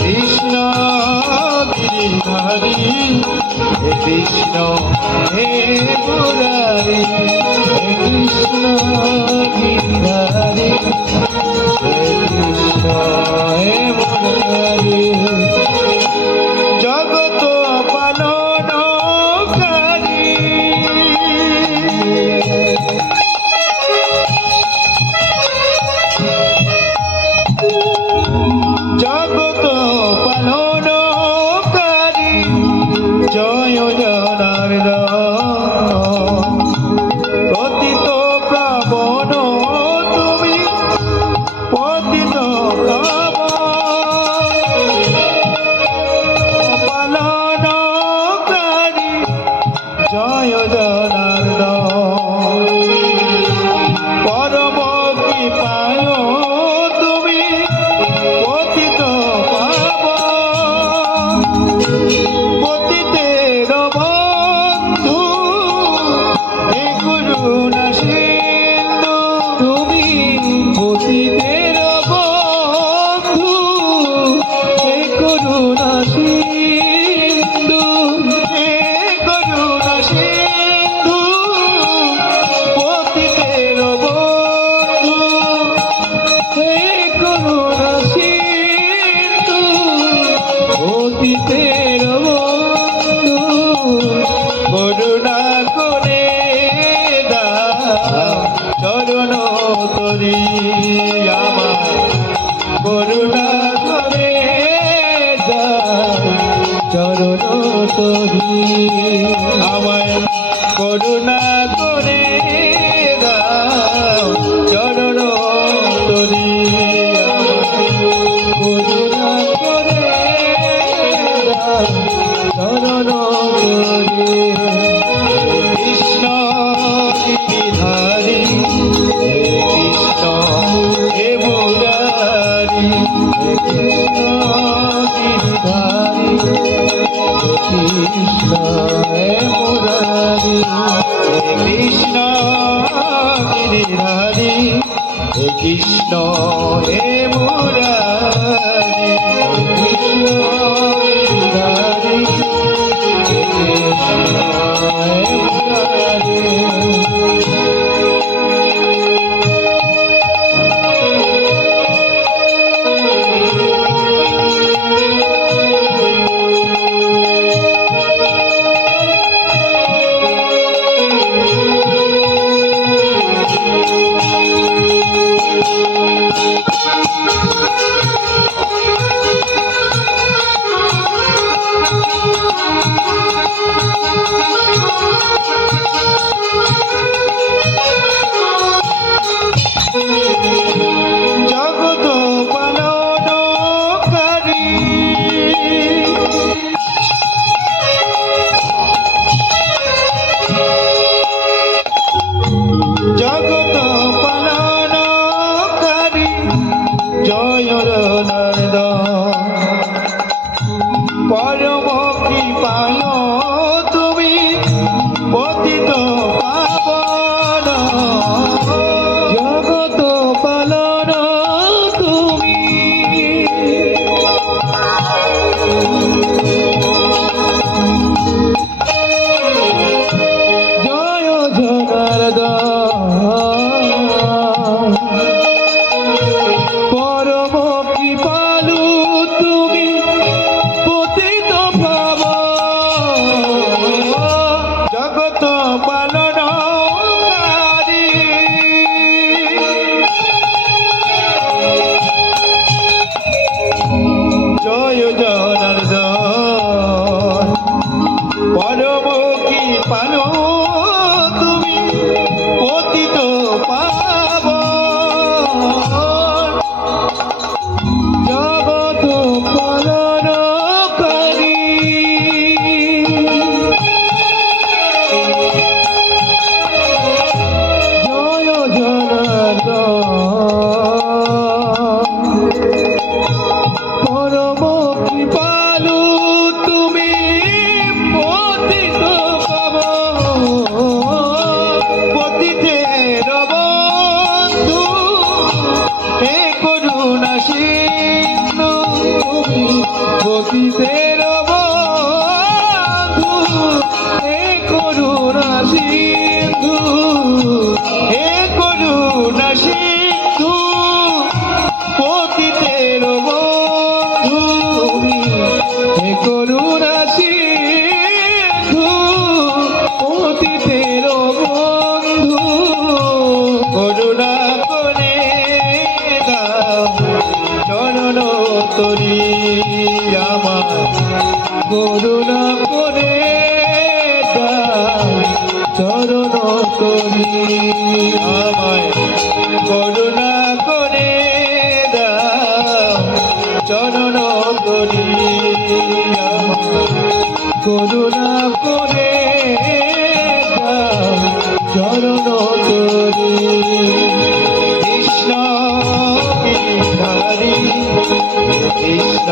কৃষ্ণ গিরিধারী হে কৃষ্ণ হে মুরারি হে কৃষ্ণ গিরিধারী হে কৃষ্ণ হে মুরারি জগত পালনকারী জগত পালনকারী জয় জনার্দন পতিত প্রাবণ তুমি পতিত পালনকারী জয় জনার্দন পরম কৃপায় তুমি পতিত পাবন পতিতের বন্ধু হে করুণা সিন্ধু তুমি পতিতের বন্ধু হে করুণা সিন্ধু হে করুণা সিন্ধু পতিতের বন্ধু হে করুণা সিন্ধু পতিতের বন্ধু করুণা করে দাও চরণ তরি আমার করুণা করে দাও চরণ তরি আমায় করুণা করে দাও চরণ তরি করুণা করে দাও চরণ তরি কৃষ্ণ গিরিধারী হে কৃষ্ণ হে মুরারি হে কৃষ্ণ গিরিধারী হে কৃষ্ণ হে মুরারি হে কৃষ্ণ গিরিধারী হে কৃষ্ণ হে মুরারি হে কৃষ্ণ গিরিধারী হে কৃষ্ণ হে মুরারি সিন্ধু হে করুণা সিন্ধু পতিতের বন্ধু হে করুণা সিন্ধু পতিতের বন্ধু করুণা করে দাও চরণ তরি আমার করুণা করে দাও চরণ তরি আমায় করুণা করে দাও চরণ তরি আমায় করুণা করে দাও চরণ তরি কৃষ্ণ গিরিধারী কৃষ্ণ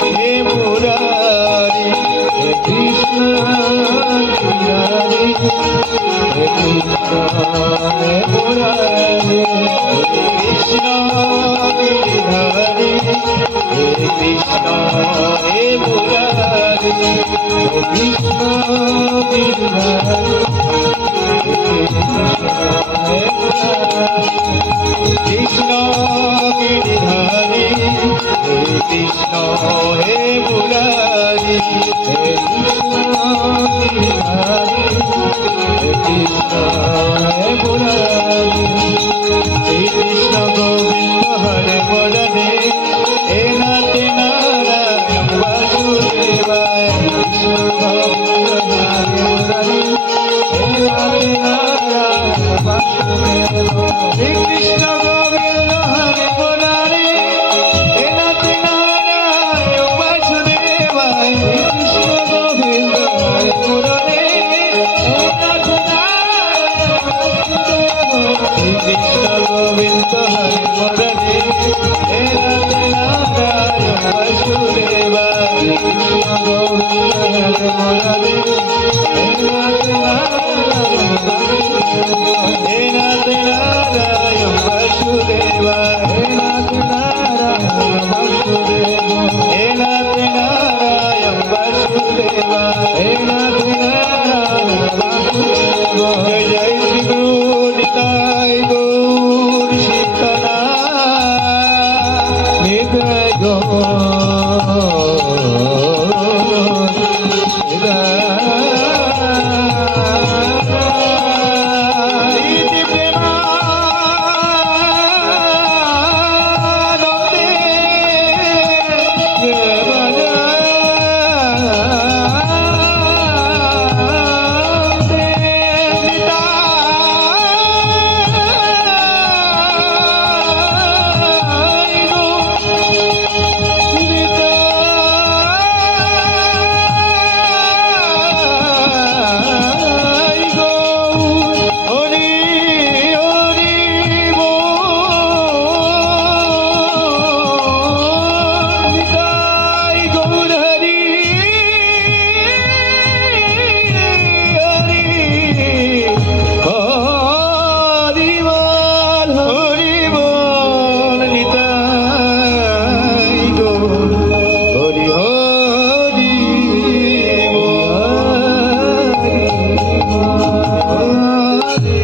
হে মুরারি হে কৃষ্ণ গিরিধারী হে কৃষ্ণ হে মুরারি হে কৃষ্ণ গিরিধারী হে কৃষ্ণ হে মুরারি হে কৃষ্ণ গিরিধারী কৃষ্ণ গিরিধারী হে কৃষ্ণ হে মুরারি হে কৃষ্ণ গিরিধারী হে কৃষ্ণ হে মুরারি শ্রী কৃষ্ণ গোবিন্দ হরে মুরারি হে নাথ নারায়ণ বাসুদেবায় কৃষ্ণ গোবিন্দ হরে মুরারি হে নাথ নারায়ণ বাসুদেবায় শ্রী কৃষ্ণ গোবিন্দ হরে মুরারি হে নাথ নারায়ণ বাসুদেবায় কৃষ্ণ গোবিন্দ হরে মুরারি হে নাথ নারায়ণ বাসুদেবায় শ্রী কৃষ্ণ গোবিন্দ হরে মুরারি হে নাথ নারায়ণ বাসুদেবায় কৃষ্ণ গোবিন্দ হরে মুরারি হে নাথ নারায়ণ বাসুদেবায় হে নাথ নারায়ণ বাসুদেবায়